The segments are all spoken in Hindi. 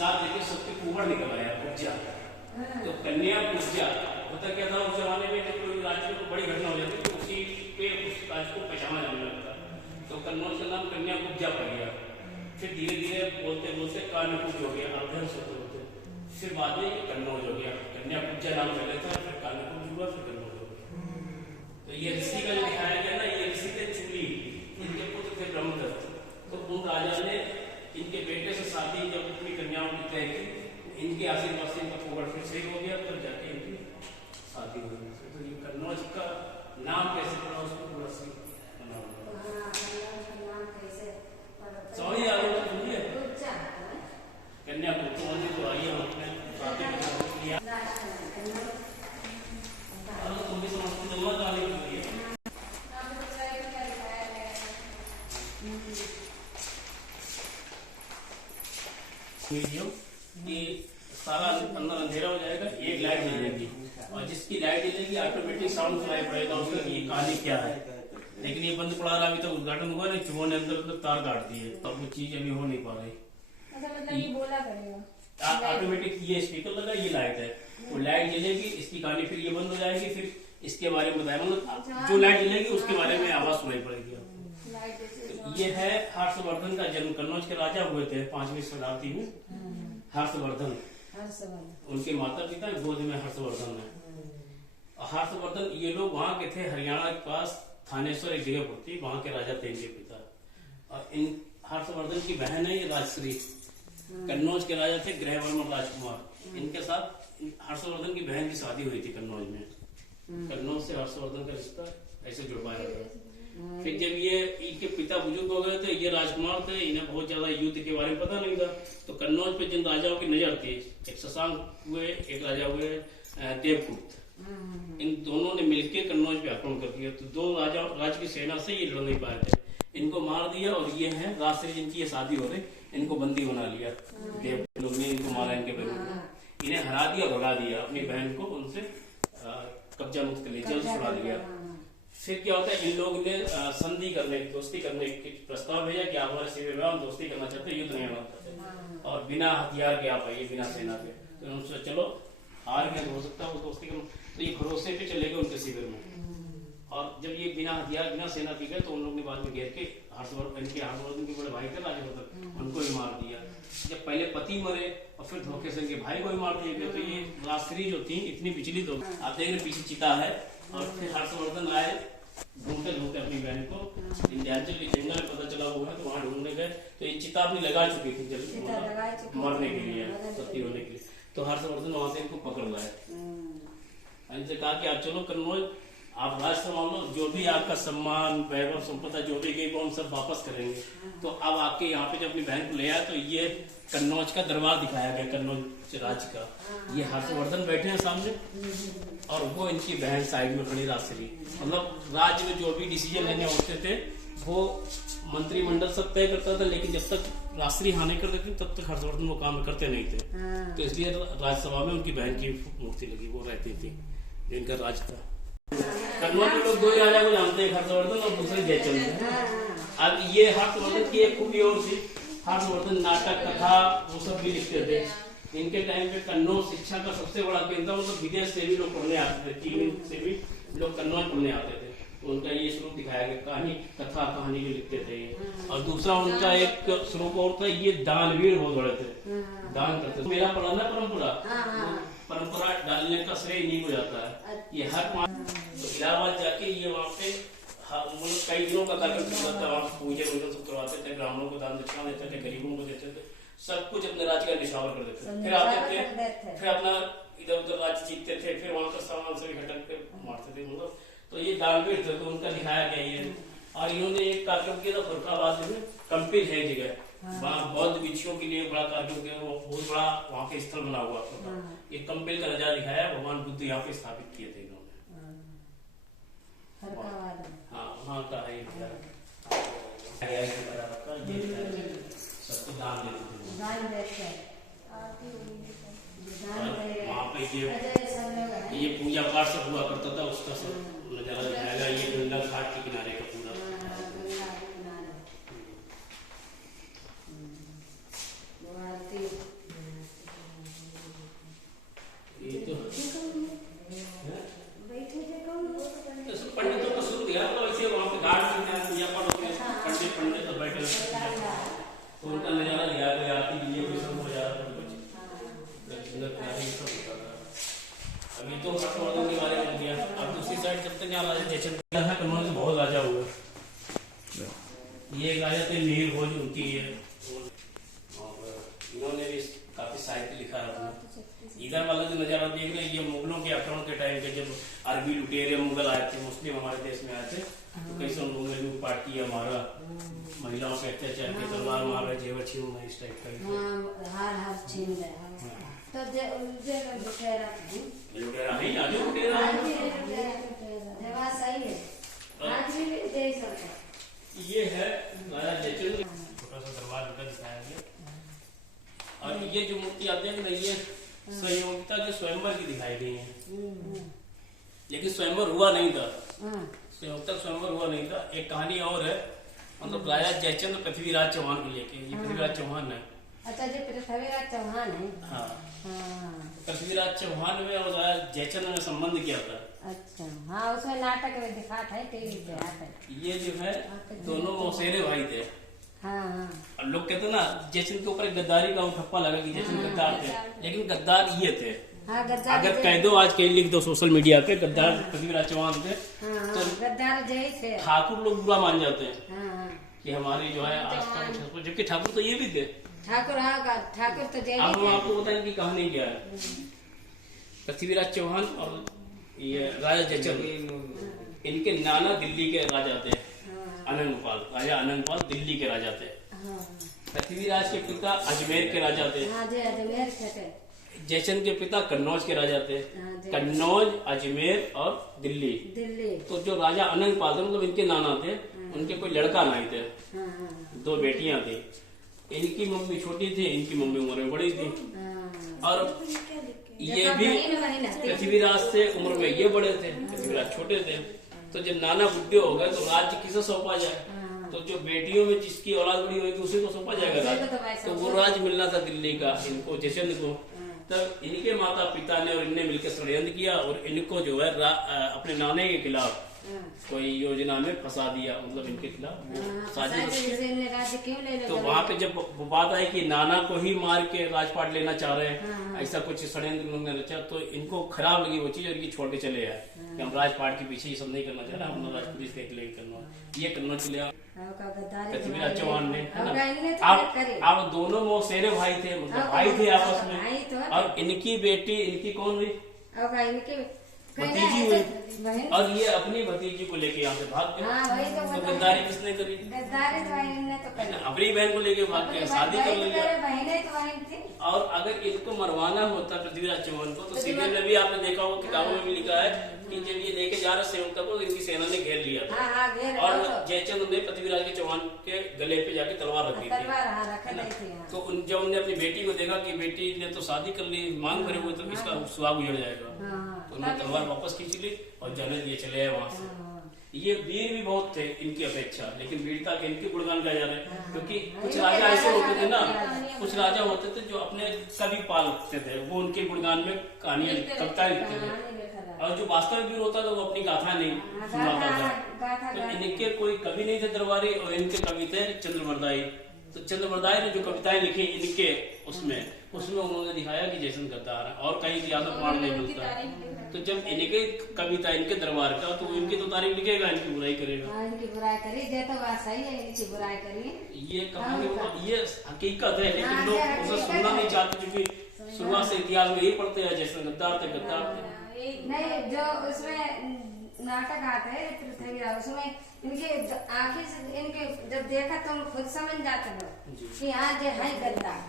साथ लेके सबके कुंवर निकल आया पूजा। तो कन्या पूजा होता क्या था उस जमाने में, जब कोई राज्य में बड़ी घटना हो जाती तो उसी पे उस राज्य को पहचाना जाने लगता। तो कन्नौज का नाम कन्या पूजा पड़ गया। फिर धीरे धीरे बोलते बोलते कान्यकुब्ज हो गया, अभ्यंश होते, फिर बाद में ये कन्नौज हो गया। कन्या पूजा नाम पहले था, फिर कान्यकुब्ज हुआ, फिर कन्नौज हो गया। तो ये ऋषि का जो दिखाया गया ना, ये ऋषि थे चूली, इनके पुत्र थे ब्रह्मदत्त। तो उन राजा ने इनके बेटे से शादी जब अपनी कन्याओं की तय की, इनके आशीर्वाद से इनका कुंवर फिर सही हो गया, तब जाके इनकी शादी हुई। तो ये कन्नौज का नाम कैसे पड़ा उसको पूरा सही बना सॉरी यार सुनिए कन्या पुत्र तो आइए हम अपने शादी में लिया तुम भी समझते जमा डाली है कि सारा अंदर अंधेरा हो जाएगा, एक लाइट जलेगी और जिसकी लाइट जलेगी ऑटोमेटिक साउंड सुनाई पड़ेगा उसका कि ये कहानी क्या है। लेकिन ये बंद पड़ा रहा, अभी तक उद्घाटन हुआ नहीं, चुहों ने अंदर तार काट दी है, तब वो चीज अभी हो नहीं पा रही। मतलब ये बोला करेगा ऑटोमेटिक ये स्पीकर लगा, ये लाइट है, वो लाइट जलेगी, इसकी कहानी फिर ये बंद हो जाएगी, फिर इसके बारे में बताया, मतलब जो लाइट जलेगी उसके बारे में आवाज सुनाई पड़ेगी। तो ये है हर्षवर्धन का जन्म, कन्नौज के राजा हुए थे 5वीं शताब्दी में। हर्षवर्धन उनके माता पिता गोद में हर्षवर्धन है। हर्षवर्धन ये लोग वहाँ के थे, हरियाणा के पास थानेश्वर एक जगह पड़ती, वहाँ के राजा थे इनके पिता। और इन हर्षवर्धन की बहन है ये राजश्री, कन्नौज के राजा थे ग्रहवर्मन राजकुमार। इनके साथ हर्षवर्धन की बहन की शादी हुई थी कन्नौज में। कन्नौज से हर्षवर्धन का रिश्ता ऐसे जुड़ पाया था। फिर जब ये इनके पिता बुजुर्ग हो गए थे, ये राजकुमार थे, इन्हें बहुत ज्यादा युद्ध के बारे में पता नहीं था। तो कन्नौज पे जिन राजाओं की नजर थी, एक शशांक हुए, एक राजा हुए देवगुप्त, इन दोनों ने मिलकर कन्नौज पे आक्रमण कर दिया। तो दो राजा राज्य की सेना से ये लड़ नहीं पाए थे, इनको मार दिया। और ये है राजश्री जिनकी ये शादी हो रही, इनको बंदी बना लिया, देवगुप्त लोग ने इनको मारा, इनके बहन को इन्हें हरा दिया, भगा दिया, अपनी बहन को उनसे कब्जा मुक्त कर लिया, जेल से छुड़ा दिया। फिर क्या होता है, इन लोग ने संधि करने, दोस्ती करने की प्रस्ताव भेजा कि आप हमारे शिविर में हम दोस्ती करना चाहते, युद्ध नहीं करना चाहते और बिना हथियार के आप आइए, बिना सेना के। तो उनसे चलो हार में हो सकता है वो दोस्ती करना, तो ये भरोसे पे चले गए उनके शिविर में। और जब ये बिना हथियार बिना सेना पी गए, तो उन लोग ने बाद में घेर के हर्षवर्धन के बड़े भाई थे राजवर्धन, उनको ही मार दिया। जब पहले पति मरे और फिर धोखे से इनके भाई को ही मार दिया गया। तो ये राजश्री जो थी इतनी विचलित हो, आप देख रहे पीछे चिता है। और फिर हर्षवर्धन आए ढूंढते ढूंढते अपनी बहन को, विंध्याचल के जंगल में पता चला हुआ है, तो वहाँ ढूंढने गए। तो ये चिता अपनी लगा चुकी थी मरने के लिए, पति होने के लिए। तो हर्षवर्धन वहां से इनको पकड़ लाए, इनसे कहा कि आप चलो कन्नौज, आप राज संभालो, जो भी आपका सम्मान वैभव संपदा जो भी गई वो हम सब वापस करेंगे। तो अब आके यहाँ पे जब अपनी बहन को ले आया, तो ये कन्नौज का दरबार दिखाया गया, कन्नौज राज्य का। ये हर्षवर्धन बैठे हैं सामने और वो इनकी बहन साइड में खड़ी राजश्री। मतलब राज्य में जो भी डिसीजन लेने होते थे वो मंत्रिमंडल सब तय करता था, लेकिन जब तक राजश्री हाँ नहीं करते थे तब तक हर्षवर्धन वो काम करते नहीं थे। तो इसलिए राज्यसभा में उनकी बहन की मूर्ति लगी, वो रहती थी, इनका राज था। कन्नौज के लोग दो राजा को जानते हैं, हर्षवर्धन और दूसरे जयचंद्र। अब ये हर्षवर्धन की एक खूबी और थी, हर्षवर्धन नाटक कथा वो सब भी लिखते थे। इनके टाइम पे कन्नौज शिक्षा का सबसे बड़ा केंद्र था, मतलब विदेश से भी लोग पढ़ने आते थे, चीन से भी लोग कन्नौज पढ़ने आते थे। तो उनका ये स्वरूप दिखाया गया, कहानी कथा कहानी भी लिखते थे ये। और दूसरा उनका एक स्वरूप और था, ये दानवीर बहुत बड़े थे, दान करते थे। मेरा पढ़ाना परंपरा डालने का श्रेय नहीं हो जाता है, ये हर तो इलाहाबाद जाके ये वहाँ पे कई दिनों का कार्यक्रम चलता था, वहाँ पूजा वूजा सब करवाते थे, ब्राह्मणों को दान दक्षिणा देते थे, गरीबों को देते थे, सब कुछ अपने राज्य का निछावर कर देते थे। फिर आते थे, फिर अपना इधर उधर राज्य जीतते थे, फिर वहाँ का सामान से घटक के मारते थे। मतलब तो ये दानवीर थे, तो उनका दिखाया गया ये। और इन्होंने एक कार्यक्रम किया था फरुखाबाद में, कंपिल है जगह, वहाँ बौद्ध भिक्षुओं के लिए बड़ा कार्यक्रम किया, वो बहुत बड़ा वहाँ के स्थल बना हुआ था। ये कंपिल का नजारा दिखाया, भगवान बुद्ध यहाँ पे स्थापित किए थे इन्होंने। हाँ वहाँ का है सबको दान देते थे। वहाँ पे ये पूजा पाठ सब हुआ करता था, उसका सब नजारा दिखाएगा। ये गंगा घाट के किनारे का पूरा गया, कोई आरती के लिए कोई सब हो जा रहा कुछ सुंदर प्यारे ये सब होता था। अभी तो हर्षवर्धन के बारे में हो गया। अब दूसरी साइड चलते हैं, राजा जयचंद्र है कन्नौज के बहुत राजा हुए। ये एक राजा थे मिहिर भोज, उनकी है, इन्होंने भी काफी साहित्य लिखा है अपना। इधर वाला जो नजारा देख रहे हैं, ये मुगलों के आक्रमण के टाइम के, जब अरबी लुटेरे मुगल आए थे, मुस्लिम हमारे देश में आए थे, तो कैसे उन लोगों ने लूट पाट किया, मारा, महिलाओं पे अत्याचार किया, तलवार मार रहे, जेवर छीन रहे, इस टाइप का। हार छीन रहे तो लुटेरा है, आज लुटेरा सही है, आज भी यही सब है। ये है राजा जयचंद्र, छोटा सा दरबार उनका दिखाया गया। और ये जो मूर्ति आप देख रहे हैं, ये संयोगिता के स्वयंवर की दिखाई गई है, लेकिन स्वयंवर हुआ नहीं था, संयोगिता स्वयंवर हुआ नहीं था। एक कहानी और है, मतलब राजा जयचंद्र पृथ्वीराज चौहान को लेके, ये पृथ्वीराज चौहान है। अच्छा, जो पृथ्वीराज चौहान है। हाँ, पृथ्वीराज चौहान में और राजा जयचंद्र में संबंध क्या था? अच्छा, हाँ, उसमें नाटक में दिखाता है, टीवी पे आता है। ये जो है दोनों मौसेरे भाई थे। हाँ, और लोग कहते हैं ना जयचंद्र के ऊपर गद्दारी का ठप्पा लगा कि जयचंद्र गद्दार थे, लेकिन गद्दार ये थे। हाँ, गद्दार अगर कह दो, आज कहीं लिख दो सोशल मीडिया पे गद्दार पृथ्वीराज चौहान थे, तो गद्दार जय थे। ठाकुर लोग बुरा मान जाते हैं हाँ, कि हमारी जो है आस्था, जबकि ठाकुर तो ये भी थे। ठाकुर, हाँ, ठाकुर तो जय। अब हम आपको बताएं इनकी कहानी क्या है। पृथ्वीराज चौहान और ये राजा जयचंद्र, इनके नाना दिल्ली के राजा थे, अनंगपाल, राजा अनंगपाल दिल्ली के राजा थे। पृथ्वीराज के पिता अजमेर के राजा थे, जयचंद्र के पिता कन्नौज के राजा थे। कन्नौज, अजमेर और दिल्ली। तो जो राजा अनंगपाल थे, मतलब इनके नाना थे, उनके कोई लड़का नहीं थे, दो बेटियां थी। इनकी मम्मी छोटी थी, इनकी मम्मी उम्र में बड़ी थी। और ये भी पृथ्वीराज से उम्र में ये बड़े थे, पृथ्वीराज छोटे थे। तो जब नाना बुढ़े हो गए तो राज्य किसे सौंपा जाए? तो जो बेटियों में जिसकी औलाद बड़ी होगी उसी को सौंपा जाएगा राज्य। तो वो राज्य मिलना था दिल्ली का इनको, जयचंद्र को। तब इनके माता पिता ने और इनने मिलकर षड्यंत्र किया और इनको जो है अपने नाने के खिलाफ कोई योजना में फंसा दिया, मतलब इनके खिलाफ साजिश। तो वहाँ पे जब बात आई कि नाना को ही मार के राजपाट लेना चाह रहे हैं, ऐसा कुछ षड्यंत्र उन्होंने रचा, तो इनको खराब लगी वो चीज और ये छोड़ के चले आए कि हम राजपाट के पीछे ये सब नहीं करना चाह रहे, हम राजपुलिस देख लेंगे करना। ये कन्नौज चले पृथ्वीराज चौहान ने, है ना। अब दोनों मौसेरे भाई थे, मतलब भाई थे आपस में। और इनकी बेटी, इनकी कौन हुई? भतीजी हुई। और ये अपनी भतीजी को लेके यहाँ से भाग गए। तो गद्दारी किसने करी? अपनी बहन को लेके भाग गए, शादी कर लिया। और अगर इनको मरवाना होता पृथ्वीराज चौहान को, तो सीरियल में भी आपने देखा होगा, किताबों में भी लिखा है कि जब ये लेके जा रहे सेवक को, इनकी सेना ने घेर लिया था। और जयचंद्र ने पृथ्वीराज के चौहान के गले पे जाके तलवार रख दी थी। तो जब उन्होंने अपनी बेटी को देखा कि बेटी ने तो शादी कर ली, मांग करे हुए, तो इसका सुहाग उजड़ जाएगा, तो उन्होंने तलवार वापस खींच ली और जाने दिए, चले आए वहां से। ये वीर भी बहुत थे इनकी अपेक्षा, लेकिन वीरता के इनके गुणगान गाए जा रहे हैं। क्योंकि कुछ राजा ऐसे होते थे ना, कुछ राजा होते थे जो अपने कवि पालते थे, वो उनके गुणगान में कहानियां, कविताएं लिखते थे। और जो वास्तविक वीर होता था वो अपनी गाथा नहीं सुनाता था। तो इनके कोई कवि नहीं थे दरबारी, और इनके कवि थे चंद्रवरदाई। तो चंद्रवरदाई ने जो कविताएं लिखी इनके, उसमें उन्होंने दिखाया कि जयचंद्र गद्दार है, और कहीं इतिहास प्रमाण नहीं मिलता। तो जब इनके कविता, इनके दरबार का, तो इनकी तो तारीफ लिखेगा, इनकी बुराई करेगा। इनकी बुराई करी, ये तो बात सही है, इनकी बुराई करी। ये कहानी, ये हकीकत है, लेकिन लोग उसे सुनना नहीं चाहते, क्योंकि शुरुआत से इतिहास में यही पढ़ते हैं, जैसे गद्दार थे, गद्दार थे। नहीं, जो उसमें नाटक आता है पृथ्वीराज, उसमें इनके आखिर से इनके जब देखा तो हम खुद समझ जाते हो कि हाँ जो है गद्दार।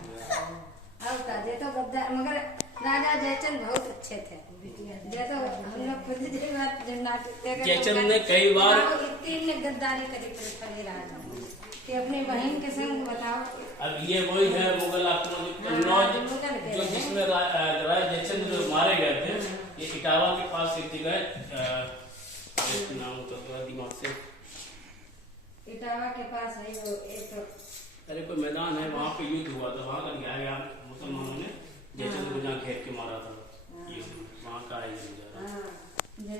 अब का जे तो गद्दार, मगर राजा जयचंद बहुत अच्छे थे। जे तो हम लोग खुद नाटक जयचंद ने कई बार इतनी गद्दारी करी पृथ्वीराज कि अपनी बहन के संग बताओ। अब ये वही है मुगल आक्रमण, जो जिसमें राजा जयचंद मारे गए थे। ये इटावा के पास एक जगह, नाम तो दिमाग से, इटावा के पास है वो एक, अरे कोई मैदान है, वहाँ पे युद्ध हुआ था, वहाँ का गया मुसलमानों ने जयचंद को जहाँ घेर के मारा था। ये वहाँ का है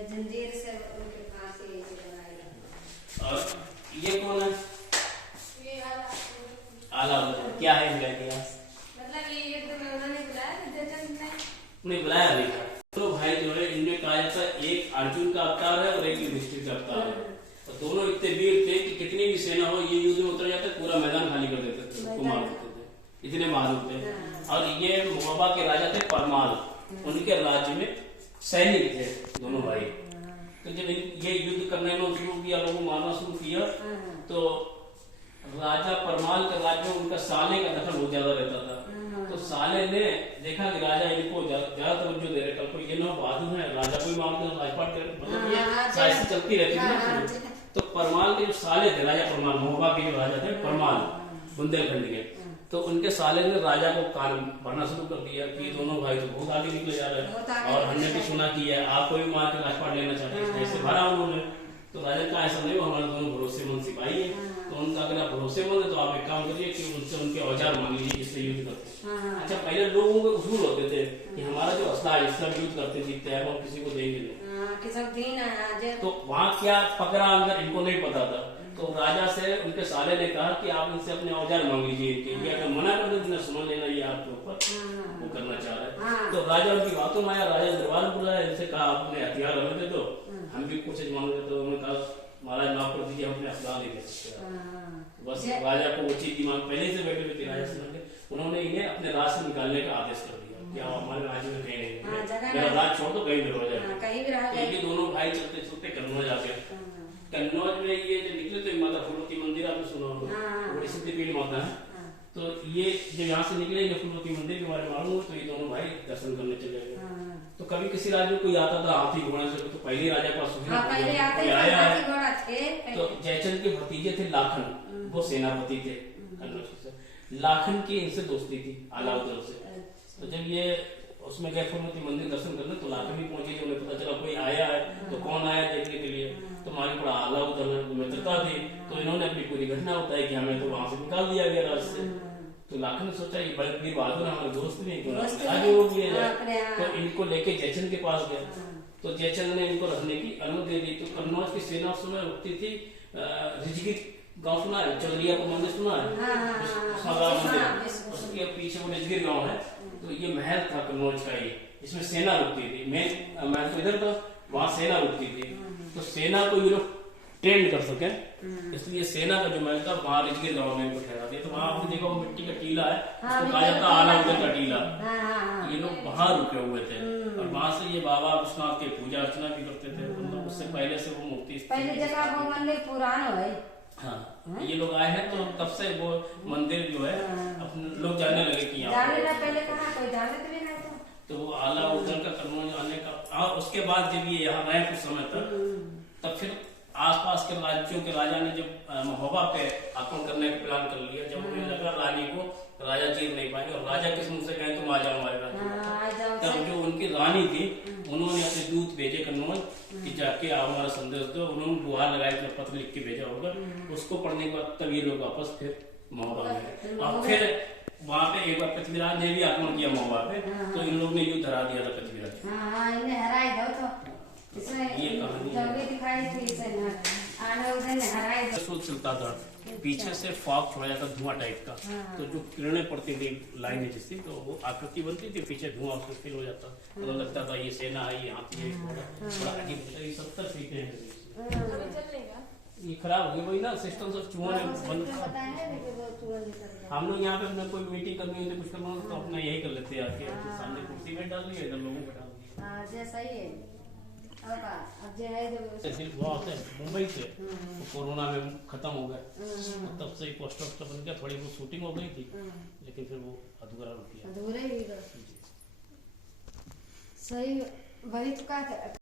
जंजीर से उनके फांसी और ये कौन है? आला क्या क्या है इनका इतिहास? मतलब ये युद्ध में उन्होंने बुलाया था जयचंद ने? नहीं बुलाया नहीं था। दोनों भाई जो है इनमें कहा जाता है एक अर्जुन का अवतार है और एक युधिष्ठिर का अवतार है। और दोनों इतने वीर थे कि कितनी भी सेना हो ये युद्ध में उतर जाते पूरा मैदान खाली कर देते थे, उसको मार देते थे, इतने बहादुर थे। और ये मोहबा के राजा थे परमाल, उनके राज्य में सैनिक थे दोनों भाई। तो जब ये युद्ध करने में शुरू किया, लोगों को मारना शुरू किया, तो राजा परमाल के राज्य में उनका साले का दखल बहुत ज्यादा रहता था। तो साले ने देखा कि राजा इनको ज्यादा तवज्जो दे रहे, कल को ये ना बहादुर है, राजा को भी मारते हैं, राजपाट कर, मतलब ये साजिश चलती रहती है ना। तो परमाल के जो साले थे, राजा परमाल, मोहबा के जो राजा थे परमाल बुंदेलखंड के, तो उनके साले ने राजा को कान भरना शुरू कर दिया कि दोनों भाई तो बहुत आगे निकले जा रहे हैं और हमने भी सुना कि है आपको भी मार के राजपाट लेना चाहते हैं, ऐसे भरा उन्होंने। तो राजा का ऐसा नहीं, हमारे दोनों भरोसेमंद सिपाही है, तो उनका अगर आप भरोसेमंद है तो आप एक काम करिए कि उनसे उनके औजार मांग लीजिए जिससे युद्ध करते हैं। अच्छा, पहले लोगों के उसूल होते थे कि हमारा जो असला है जिससे युद्ध करते जीतते हैं हम किसी को देंगे नहीं। तो वहाँ क्या पकड़ा अंदर इनको नहीं पता था। तो राजा से उनके साले ने कहा कि आप इनसे अपने औजार मांग लीजिए, कि अगर मना कर दो सुन लेना ये आपके ऊपर वो करना चाह रहे हैं। तो राजा उनकी बातों में आया, राजा दरबार बुलाया, इनसे कहा अपने हथियार हमें दे दो, हम भी कुछ मांग लेते। उन्होंने कहा महाराज माफ कर दीजिए, हम अपने असला नहीं दे सकते। बस राजा को वो चीज दिमाग पहले से बैठे हुए थे राजा से, उन्होंने इन्हें अपने राज से निकालने का आदेश कर दिया कि आप हमारे राज्य में कहीं नहीं, मेरा राज छोड़ दो, कहीं भी रह जाए। ये दोनों भाई चलते चलते कन्नौज आ गए। कन्नौज में ये जो निकले तो माता फूलवती मंदिर आपने सुना होगा, बड़ी सिद्धिपीठ माता है। तो ये जब यहाँ से निकले फूलवती मंदिर के बारे में मालूम हो, तो ये दोनों भाई दर्शन करने चले गए। तो कभी किसी राजा में कोई आता था हाथी घोड़े से, तो पहले राजा पास आया है। तो जयचंद के भतीजे थे लाखन, वो सेनापति थे कन्नौज से। लाखन की इनसे दोस्ती थी अलाउद्दीन से। तो जब ये उसमें गए फूलवती मंदिर दर्शन करने, तो लाखन भी पहुंचे, जब उन्हें पता चला कोई आया है, तो कौन आया देखने के लिए, तो हमारी बड़ा अलाउद्दीन मित्रता थी। तो इन्होंने अपनी पूरी घटना बताई कि हमें तो वहां से निकाल दिया गया राज से। तो लाखन ने सोचा ये बड़े वीर बहादुर हमारे दोस्त भी आगे हो गए, तो इनको लेके जयचंद के पास गए। तो जयचंद ने इनको रहने की अनुमति दे दी। तो कन्नौज की सेना उस समय रुकती थी रिजगिर गांव, सुना है चौधरिया को मंदिर सुना है, उसके पीछे वो रिजगिर गांव है। तो ये महल था कन्नौज का, ये इसमें सेना रुकती थी। मैं तो इधर था, वहां सेना रुकती थी। तो सेना को ये लोग ट्रेंड कर सके, इसलिए सेना का जो महल था वहां रिजगिर गांव में इनको ठहरा दिया। तो वहां आपने देखा वो मिट्टी का टीला है, उसको कहा जाता है आलाउद्दीन का टीला। ये लोग वहां रुके हुए थे और वहां से ये बाबा विश्वनाथ की पूजा अर्चना भी करते थे। मतलब उससे पहले से वो मूर्ति पुराना है। हाँ, ये लोग आए हैं तो तब से वो मंदिर जो है अपने लोग जाने लगे कि यहाँ पहले कहा कोई जाने तो भी नहीं था। तो अलाउद्दीन का कन्नौज आने का, और उसके बाद जब ये यहाँ रहे कुछ समय तक, तब फिर आसपास के राज्यों के राजा ने जब महोबा पे आक्रमण करने का प्लान कर लिया, जब उन्हें लगा रानी को राजा जीत नहीं पाएंगे, और राजा किस मुंह से कहें तुम आ जाओ हमारे राज्य, तब जो उनकी रानी थी उन्होंने अपने दूत भेजे कन्नौज कि जाके आप हमारा संदेश दो। उन्होंने गुहार लगाया, पत्र लिख के भेजा होगा, उसको पढ़ने के बाद तब ये लोग वापस फिर महोबा में। और फिर वहाँ पे एक बार पृथ्वीराज ने भी आक्रमण किया महोबा पे, तो इन लोग ने युद्ध हरा दिया था पृथ्वीराज। चलता था पीछे से फॉग छोड़ा जाता, धुआं टाइप का। तो जो किरणें पड़ती थी लाइन जिससे, तो वो आकृति बनती थी, पीछे धुआं उसमें फिल हो जाता, तो लगता था ये सेना है, ये हाथी है, बड़ा अजीब। 70 सीटें हैं, ये खराब हो गई वही ना सिस्टम, सब चूहों ने बंद। हम लोग यहाँ पे कोई मीटिंग करनी है, कुछ करना हो तो अपना यही कर लेते हैं, आके सामने कुर्सी में डाल दिए, इधर लोगों को डाल दिया। मुंबई से कोरोना में खत्म हो गए, तब से पोस्टर बन गया, थोड़ी बहुत शूटिंग हो गई थी, लेकिन फिर वो अधूरा रुक गया। सही वही तो कहा था।